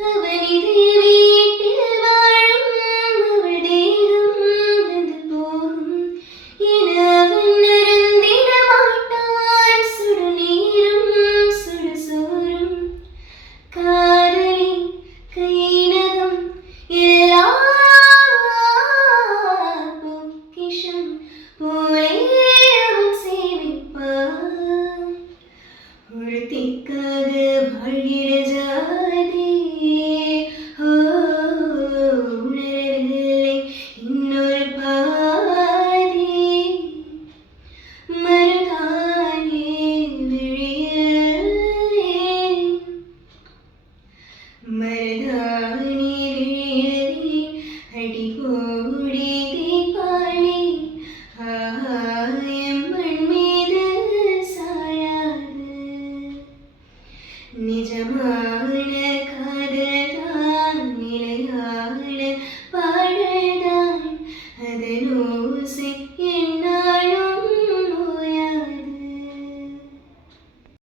അവനിതേ വീട്ടിൽ വാഴും അവൾ ദേഹം വെന്തു പോകും ഇനവൻ അരുந்திட மாட்டான் சுடுநீரும் சுடுசோறும் காதலி கைநகம் எல்லா பொக்கிஷம் போலே அவன் சேமிப்பான் ஒருத்திக்காக வாழ்கிற ஜாதி உணரவில்லை இன்னொரு பாதி மருதானே விழியலே மருதானே